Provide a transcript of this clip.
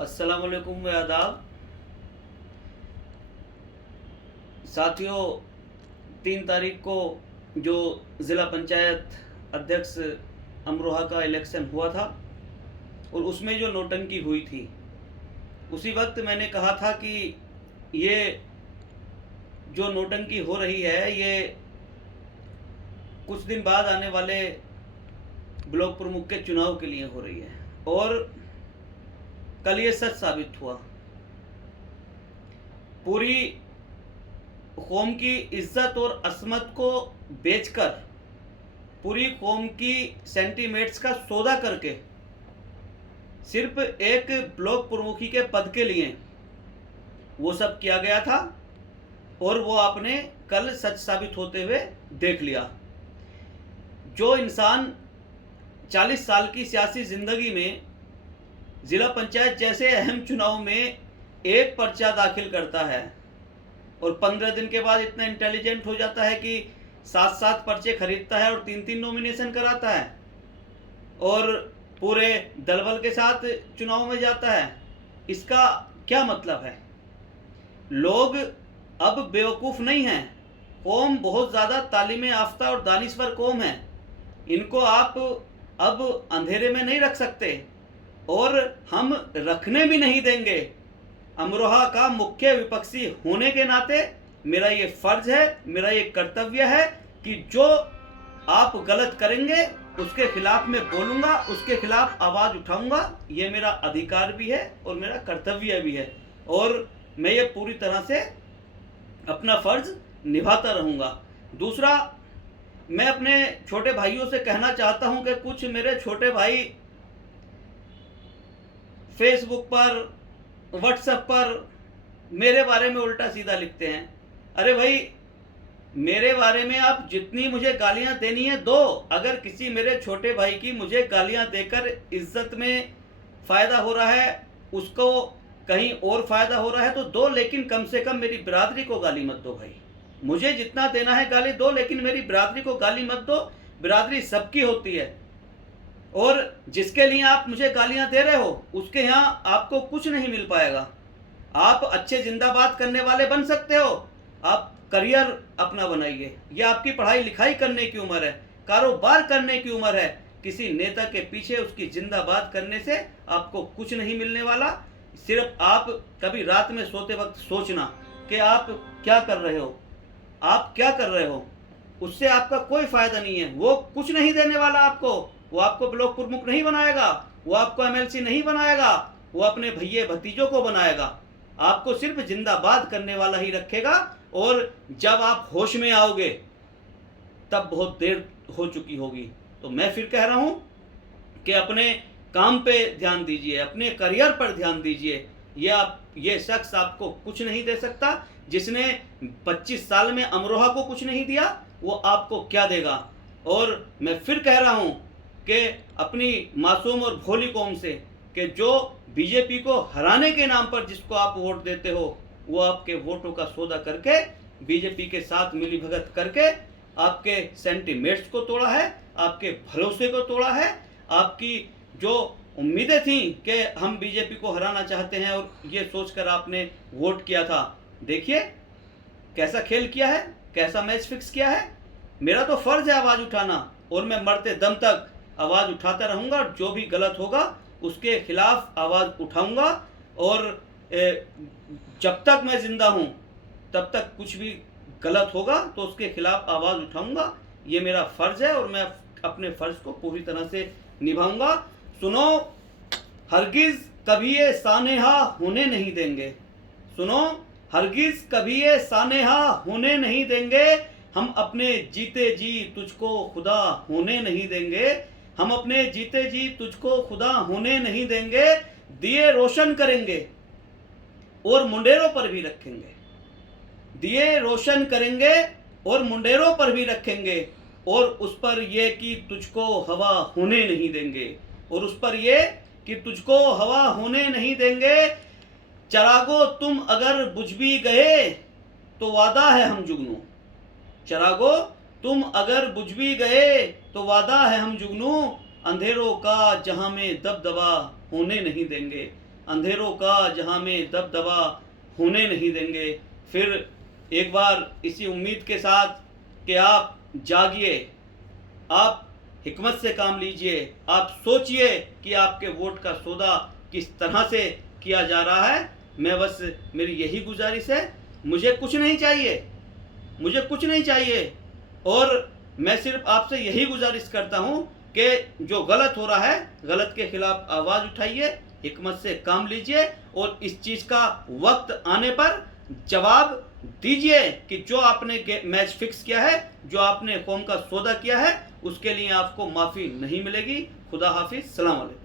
अस्सलाम वालेकुम व आदाब। साथियों, 3 तारीख को जो ज़िला पंचायत अध्यक्ष अमरोहा का इलेक्शन हुआ था और उसमें जो नोटंकी हुई थी, उसी वक्त मैंने कहा था कि ये जो नोटंकी हो रही है ये कुछ दिन बाद आने वाले ब्लॉक प्रमुख के चुनाव के लिए हो रही है। और कल ये सच साबित हुआ। पूरी कौम की इज्जत और असमत को बेचकर, पूरी कौम की सेंटीमेंट्स का सौदा करके सिर्फ एक ब्लॉक प्रमुखी के पद के लिए वो सब किया गया था और वो आपने कल सच साबित होते हुए देख लिया। जो इंसान 40 साल की सियासी जिंदगी में जिला पंचायत जैसे अहम चुनाव में एक पर्चा दाखिल करता है और 15 दिन के बाद इतना इंटेलिजेंट हो जाता है कि 7-7 पर्चे खरीदता है और 3-3 नॉमिनेशन कराता है और पूरे दलबल के साथ चुनाव में जाता है, इसका क्या मतलब है? लोग अब बेवकूफ़ नहीं हैं। कौम बहुत ज़्यादा तालीम याफ्ता और दानिश्वर कौम है। इनको आप अब अंधेरे में नहीं रख सकते और हम रखने भी नहीं देंगे। अमरोहा का मुख्य विपक्षी होने के नाते मेरा ये फर्ज है, मेरा ये कर्तव्य है कि जो आप गलत करेंगे उसके खिलाफ मैं बोलूँगा, उसके खिलाफ आवाज़ उठाऊँगा। ये मेरा अधिकार भी है और मेरा कर्तव्य भी है और मैं ये पूरी तरह से अपना फर्ज निभाता रहूँगा। दूसरा, मैं अपने छोटे भाइयों से कहना चाहता हूँ कि कुछ मेरे छोटे भाई फेसबुक पर, व्हाट्सएप पर मेरे बारे में उल्टा सीधा लिखते हैं। अरे भाई, मेरे बारे में आप जितनी मुझे गालियां देनी है दो। अगर किसी मेरे छोटे भाई की मुझे गालियां देकर इज्जत में फ़ायदा हो रहा है, उसको कहीं और फ़ायदा हो रहा है तो दो, लेकिन कम से कम मेरी बिरादरी को गाली मत दो भाई। मुझे जितना देना है गाली दो, लेकिन मेरी बिरादरी को गाली मत दो। बिरादरी सबकी होती है और जिसके लिए आप मुझे गालियां दे रहे हो उसके यहाँ आपको कुछ नहीं मिल पाएगा। आप अच्छे जिंदाबाद करने वाले बन सकते हो, आप करियर अपना बनाइए। यह आपकी पढ़ाई लिखाई करने की उम्र है, कारोबार करने की उम्र है। किसी नेता के पीछे उसकी जिंदाबाद करने से आपको कुछ नहीं मिलने वाला। सिर्फ आप कभी रात में सोते वक्त सोचना कि आप क्या कर रहे हो, आप क्या कर रहे हो। उससे आपका कोई फायदा नहीं है। वो कुछ नहीं देने वाला आपको। वो आपको ब्लॉक प्रमुख नहीं बनाएगा, वो आपको एमएलसी नहीं बनाएगा, वो अपने भैये भतीजों को बनाएगा। आपको सिर्फ जिंदाबाद करने वाला ही रखेगा और जब आप होश में आओगे तब बहुत देर हो चुकी होगी। तो मैं फिर कह रहा हूं कि अपने काम पे ध्यान दीजिए, अपने करियर पर ध्यान दीजिए। ये शख्स आपको कुछ नहीं दे सकता। जिसने 25 साल में अमरोहा को कुछ नहीं दिया, वो आपको क्या देगा। और मैं फिर कह रहा हूं कि अपनी मासूम और भोली कौम से कि जो बीजेपी को हराने के नाम पर जिसको आप वोट देते हो, वो आपके वोटों का सौदा करके बीजेपी के साथ मिली भगत करके आपके सेंटीमेंट्स को तोड़ा है, आपके भरोसे को तोड़ा है। आपकी जो उम्मीदें थी कि हम बीजेपी को हराना चाहते हैं और ये सोचकर आपने वोट किया था, देखिए कैसा खेल किया है, कैसा मैच फिक्स किया है। मेरा तो फर्ज है आवाज़ उठाना और मैं मरते दम तक आवाज़ उठाता रहूँगा और जो भी गलत होगा उसके खिलाफ आवाज़ उठाऊँगा। और जब तक मैं ज़िंदा हूँ तब तक कुछ भी गलत होगा तो उसके खिलाफ आवाज़ उठाऊँगा। ये मेरा फ़र्ज़ है और मैं अपने फ़र्ज़ को पूरी तरह से निभाऊँगा। सुनो, हरगिज़ कभी ये सानेहा होने नहीं देंगे। सुनो, हरगिज़ कभी ये सानेहा होने नहीं देंगे। हम अपने जीते जी तुझको खुदा होने नहीं देंगे। हम अपने जीते जी तुझको खुदा होने नहीं देंगे। दिए रोशन करेंगे और मुंडेरों पर भी रखेंगे। दिए रोशन करेंगे और मुंडेरों पर भी रखेंगे और उस पर ये कि तुझको हवा होने नहीं देंगे। और उस पर ये कि तुझको हवा होने नहीं देंगे। चरागो तुम अगर बुझ भी गए तो वादा है हम जुगनू। चरागो तुम अगर बुझ भी गए तो वादा है हम जुगनू। अंधेरों का जहां में दबदबा होने नहीं देंगे। अंधेरों का जहां में दबदबा होने नहीं देंगे। फिर एक बार इसी उम्मीद के साथ कि आप जागिए, आप हिकमत से काम लीजिए, आप सोचिए कि आपके वोट का सौदा किस तरह से किया जा रहा है। मैं बस, मेरी यही गुजारिश है, मुझे कुछ नहीं चाहिए, मुझे कुछ नहीं चाहिए, और मैं सिर्फ आपसे यही गुजारिश करता हूँ कि जो गलत हो रहा है, गलत के खिलाफ आवाज़ उठाइए, हिकमत से काम लीजिए, और इस चीज़ का वक्त आने पर जवाब दीजिए कि जो आपने मैच फिक्स किया है, जो आपने कौम का सौदा किया है, उसके लिए आपको माफ़ी नहीं मिलेगी। खुदा हाफिज़, सलाम अलैकुम।